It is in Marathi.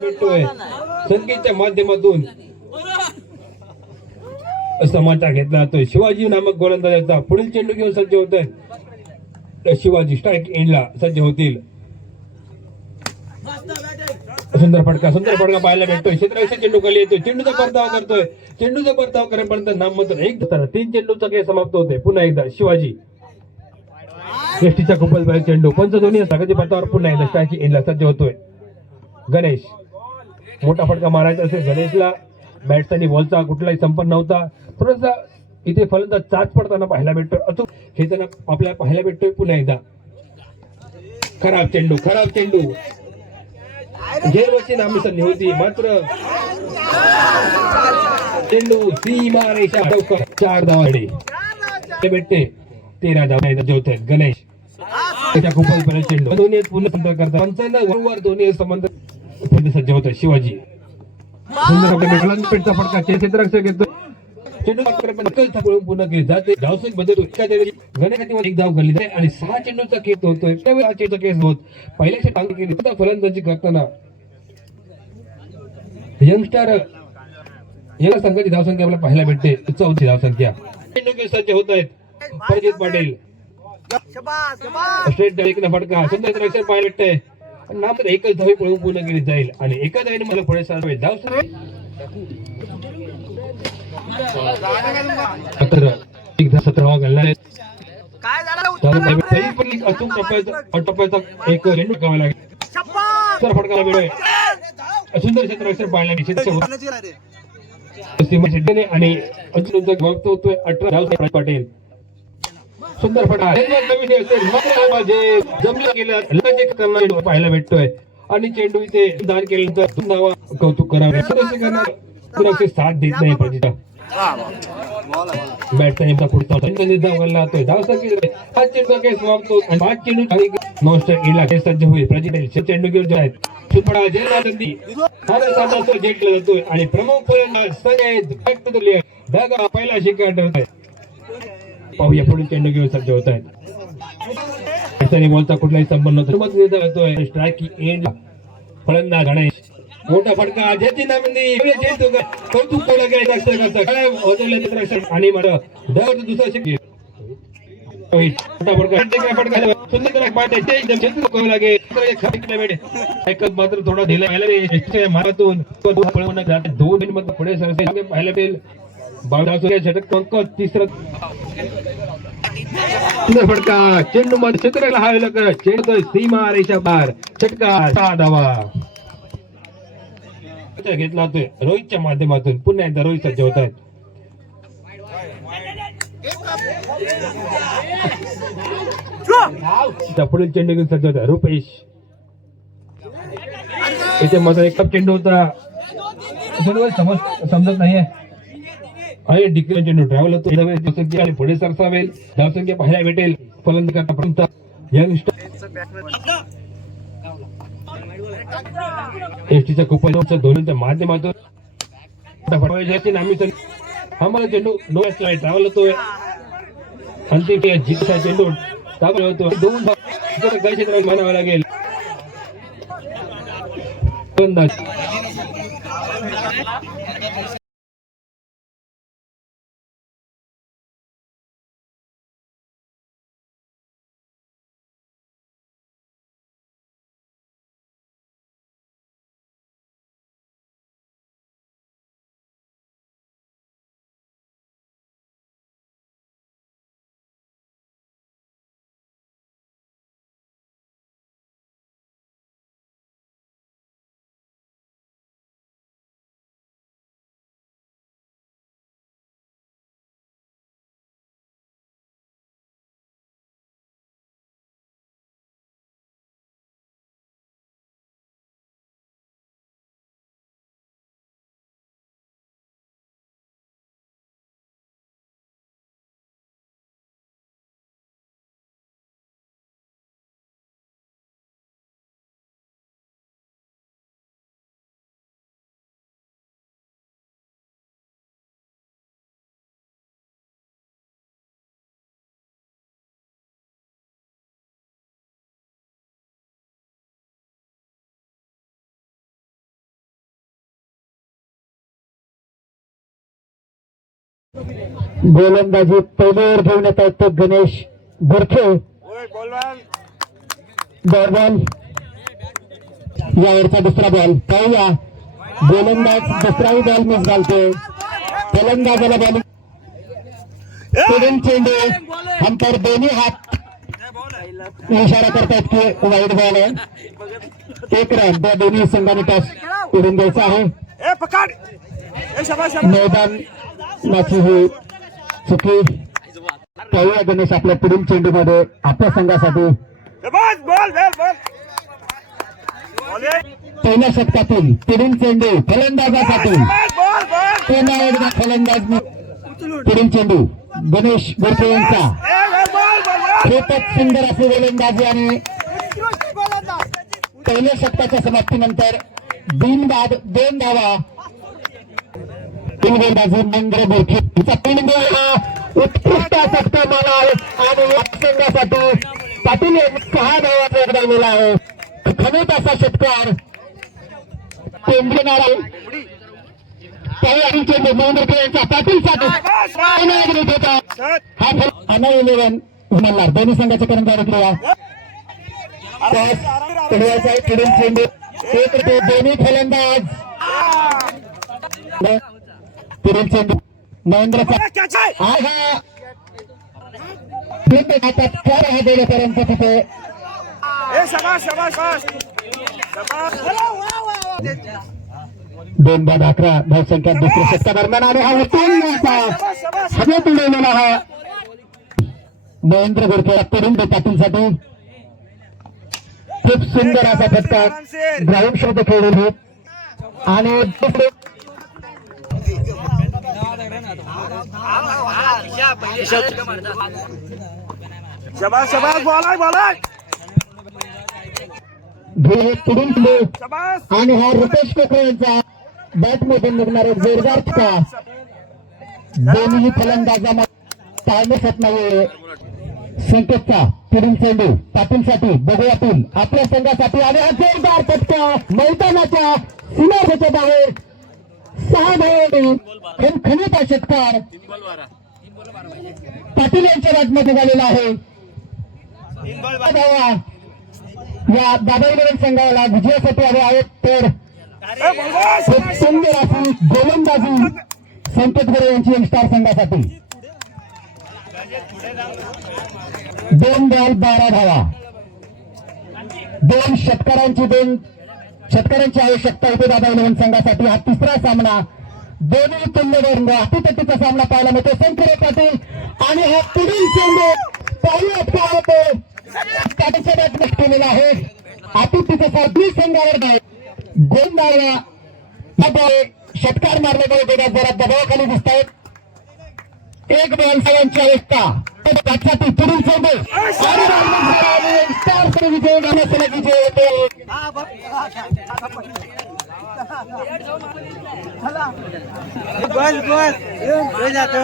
भेटतोय. संगीतच्या माध्यमातून. समाचार घेतला जातोय. शिवाजी नामक गोलंदाजाचा पुढील चेंडू घेऊन सज्ज होत आहे शिवाजी स्ट्राईक एंडला सज्ज होतील. सुंदर फटका सुंदर फटका पाहायला भेटतोय. क्षेत्ररक्षक चेंडू खाली येतोय. चेंडूचा परतावा करतोय. चेंडूचा परतावा करेपर्यंत नाममात्र एक धरताना तीन चेंडूचा खेळ समाप्त होते पुन्हा एकदा शिवाजी. एसटीचा खूपच बाहेर चेंडू. पंच दोन्ही सागती परतावर पुन्हा एकदा स्ट्राईक एंडला सज्ज होतोय. गणेश. मोठा फटका मारायचा असेल गणेशला. बॅट्सनी बॉलचा कुठलाही संपन्न नव्हता. थोडासा इथे फलंदाज चाच पडताना पाहायला भेटतो. अचूक खेळताना आपल्याला पाहायला भेटतोय पुन्हा एकदा. खराब चेंडू खराब चेंडू. गेरवरची नामी संधी होती मात्र चेंडू सीमा रेषा अडवकर चार धावाडे ते भेटते. तेरा धावा जेवत गणेश त्याच्या खूपच बरे चेंडू. दोन्ही पूर्ण करतात. पंचांना वर दोन्ही संबंध पूर्ण सज्ज होत शिवाजी पेटचा फटका क्षेत्ररक्षक पूर्ण केली जाते. बदल एका जागी गणेशाची एक धाव घालली जाते आणि सहा चेंडूचा केस होतोय. त्यावेळी हा चेंडूचा केस होत. पहिल्याशी टांग केली. सुद्धा फलंदाजी करताना यंगस्टर या संघाची धावसंख्या आपल्याला पाहायला भेटते. चौथी धावसंख्या. चेंडू केस सज्ज होत आहेत. पाटील. स्ट्रेट फटका सुंदर पाहायला भेटतंय. पण मात्र एकच धावी पळून पूर्ण केली जाईल. आणि एका धावीने मला पुढे सारवे धाव मात्र एकदा सतरावा घालणार आहेत काय झालं? तर तरी पण एक अचूक टप्प्याचा टप्प्याचा एक रेंड टाकावा लागेल. सर फटकाला वेळ सुंदर आणि गमतो होतोय अठरा. पाटील. सुंदर फटा कमी असेल मात्र हा बाजे जमलं गेलं पाहायला भेटतोय. आणि चेंडू इथे दान केल्यानंतर धावा कौतुक करावे. साथ देत नाही प्रतिता बॅटचा नेमका पुढचा होता. त्यांनी धाव घालला जातोय धाव संख्येत हा चेंडू काही समाप्त आणि पाच चेंडू आणि नॉस्ट इला हे सज्ज होईल. प्रतिटेल चेंडू घेऊन जे आहेत. सुपडा जेला संधी हा साधा तो जेटला जातोय. आणि प्रमुख फलंदाज पहिला शिकार ठरतोय. पाहूया पुढील चेंडू घेऊन सज्ज होत आहेत. बॉलचा कुठलाही संबंध नव्हता येतोय स्ट्राईक एंड फलंदाज गणेश. मोठा फटका ज्याची नामिंदी कौतुक केलं काय लक्ष करतं. आणि मला दुसरा शिक मोठा मात्र थोडा दिला. व्हायला दोन मिनिट पुढे पाहायला मिळेल षटक पंकज तिसरा फटका. चेंडू मध्ये क्षेत्राला हवेला कर चेंडू सीमा रेषा पार. चटका सहा धावा घेतला होतोय रोहितच्या माध्यमातून. पुन्हा एकदा रोहित सज्ज होत आहेत. पुढील चेंडू घेऊन सज्ज होता रुपेश. इथे माझा एक चेंडू होता. समज समजत नाहीये. आणि डिक्लेअर चेंडू ट्रॅव्हल होतो इथं धावसंख्या आणि पुढे सरसावेल धावसंख्या पाहायला भेटेल. फलंद करतापर्यंत यंगस्टर एसटीच्या कुपनच्या धोरणच्या माध्यमातून. आम्ही आम्हाला चेंडू डोळ्यातला ट्रॅव्हल होतोय अंतिम जितचा चेंडू ट्रॅव्हल होतो दोन धाव क्षेत्रात लागेल. गोलंदाजी पहिल्यावर घेऊन येत आहेत ते गणेश गोरखे. बॉल यावरचा दुसरा बॉल पाहूया. गोलंदाज दुसराही बॉल मिस घालतोय फलंदाजाला पुढील चेंडू अंतर दोन्ही हात. इशारा करतायत की वाईट बॉल आहे. एक रन त्या दोन्ही संघाने टॉस उडून द्यायचा आहे. ए मैदानाची ही चुकी. पाहूया गणेश आपल्या पुढील चेंडूमध्ये आपल्या संघासाठी. पहिल्या षटकातील पुढील चेंडू फलंदाजासाठी पुन्हा एकदा फलंदाज पुढील चेंडू गणेश गोरखे यांचा. खूपच सुंदर असे गोलंदाजी आणि पहिल्या षटकाच्या समाप्तीनंतर बिनबाद दोन धावा. तीन मंद्र बोरखे हा उत्कृष्ट असा माना आहे आणि या संघासाठी पाटील सहा धावाचा योगदान दिला आहे खनित असा षटकार पेंढणार आहे काही आणि यांचा पाटील होता हा फल अना इलेव्हन दोन्ही संघाच्या क्रिया दोन्ही फलंदाज पुढील चेंडू महेंद्रचा कॅच आहे हा हा बिंद हातात चार हा देण्यापर्यंत तिथे ए शाबाश शाबाश शाबाश दोन बाद अकरा धावसंख्या दुसऱ्या षटकादरम्यान आणि हा उत्तम असा शाबाश शाबाश हवेत उडवलेला हा महेंद्र गोरखे पुढील पाटीलसाठी खूप सुंदर असा फटका ग्राउंड शोध खेळलेले आणि दुसरे शाबाश शाबाश बॉल आहे बॉल आहे हे पुढील खेळ शाबाश आणि हा रुपेश कोकरे यांचा बॅट मधून निघणारे जोरदार फटका दोन्ही फलंदाजांना टाळणे होत नाहीये संकेतचा पुढील चेंडू. पाटीलसाठी बघूया आपण आपल्या संघासाठी आणि हा जोरदार फटका मैदानाच्या सीमारेच्या बाहेर सहा धाव खणखणीत हा षटकार पाटील यांच्या बॅटमध्ये झालेला आहे धावा या दादाईवरील संघाला विजयासाठी आले आहेत. तर ए बॉल सुंदर अशी गोलंदाजी संकेत गोरे यांची यंगस्टार संघासाठी. दोन बॉल बारा धावा. दोन षटकारांची दोन शेतकऱ्यांची आवश्यकता होती दादा इलेव्हन संघासाठी. हा तिसरा सामना. दोन्ही तुल्यवर्ग अतितटीचा सामना पाहायला मिळतो. संकुर पाटील आणि हा पुढील चेंडू पाहुयात काय होतो केलेला आहे. अटीतीचा सारखी संघावर गोल मारला दबाव षटकार मारले गेले जरा दबावाखाली दिसत आहेत एक बॉल सगळ्यांची आवश्यकता त्यासाठी पुढील चेंडू आणि विजय गाण्यासला विजय होते बस बस हो जातो